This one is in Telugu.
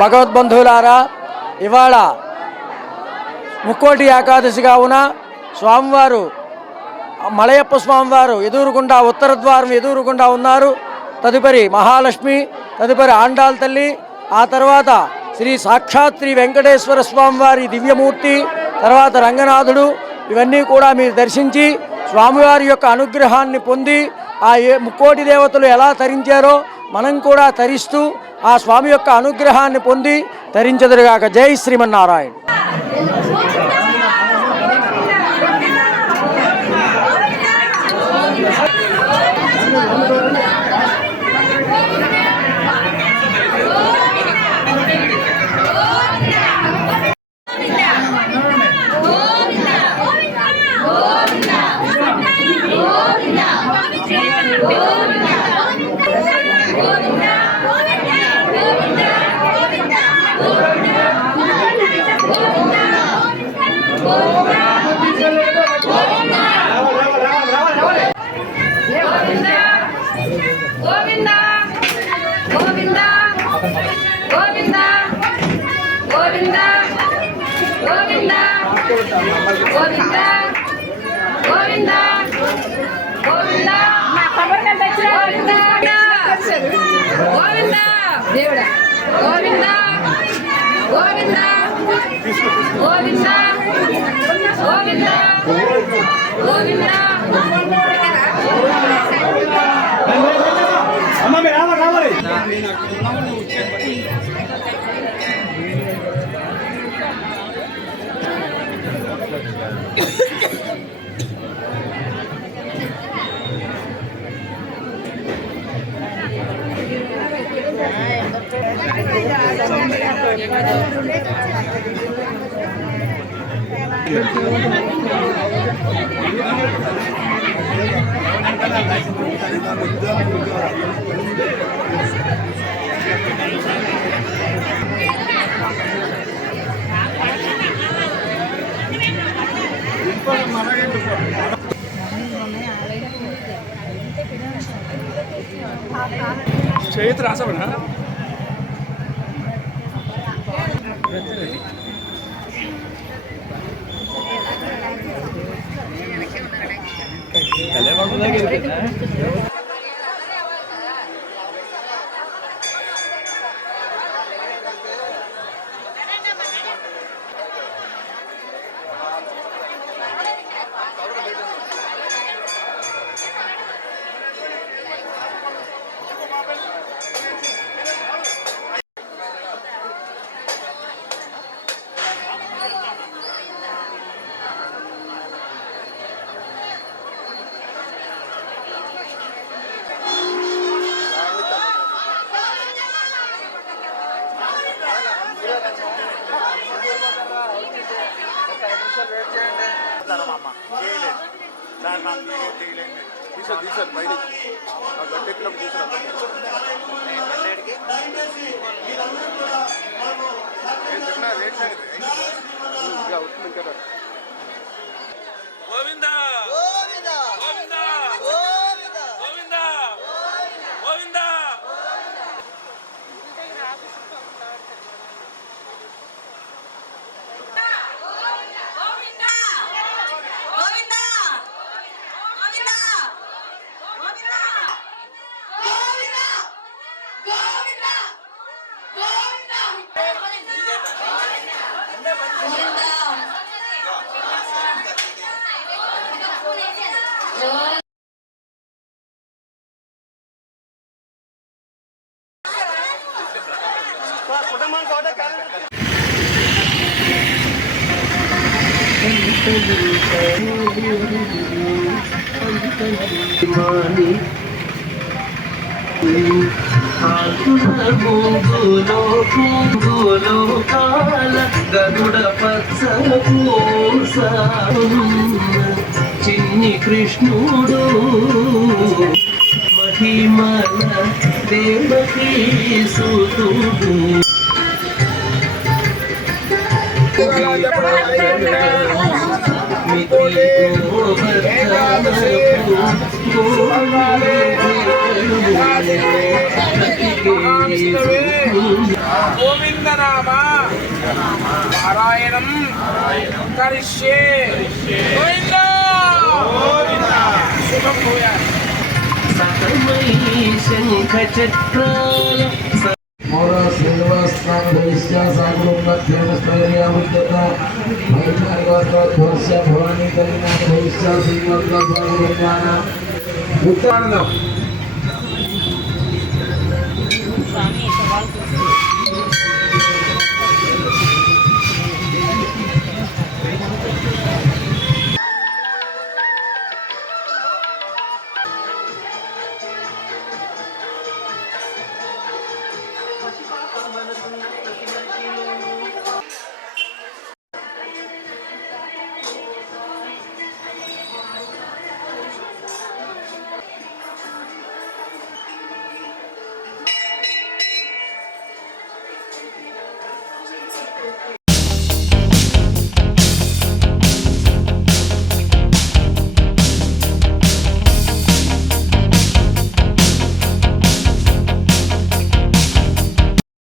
భగవద్బంధువులారా, ఇవాళ ముక్కోటి ఏకాదశి కావున స్వామివారు మలయప్ప స్వామివారు ఎదురుగుండా ఉత్తర ద్వారం ఎదురుగుండా ఉన్నారు. తదుపరి మహాలక్ష్మి, తదుపరి ఆండాల్ తల్లి, ఆ తర్వాత శ్రీ సాక్షాత్ శ్రీ వెంకటేశ్వర స్వామివారి దివ్యమూర్తి, తర్వాత రంగనాథుడు, ఇవన్నీ కూడా మీరు దర్శించి స్వామివారి యొక్క అనుగ్రహాన్ని పొంది ఆ ముక్కోటి దేవతలు ఎలా తరించారో మనం కూడా తరిస్తూ ఆ స్వామి యొక్క అనుగ్రహాన్ని పొంది తరించెదరుగాక. జై శ్రీమన్నారాయణ. చేతి రాసవనా తీసారు పైన గట్టెక్కినప్పుడు తీసారు రేట్ అవుతుంది కదా గోవిందా గోవిందా గోవిందా గోవిందా గోవిందా గోవిందా గరుడ పచ్చ పూస చిన్ని కృష్ణుడు మహిమల దేవకీ సుతుడు గోవింద నామ పారాయణం కరిష్యే గోవింద శుభం భూయాత్ సతమై శంఖ చక్రాల Mora Srinivasam Bhaishya Sagrum Nathyana Sthairya Vidyata Bhaishya Bhavani Kalina Bhaishya Srinivasam Bhavani Uttanam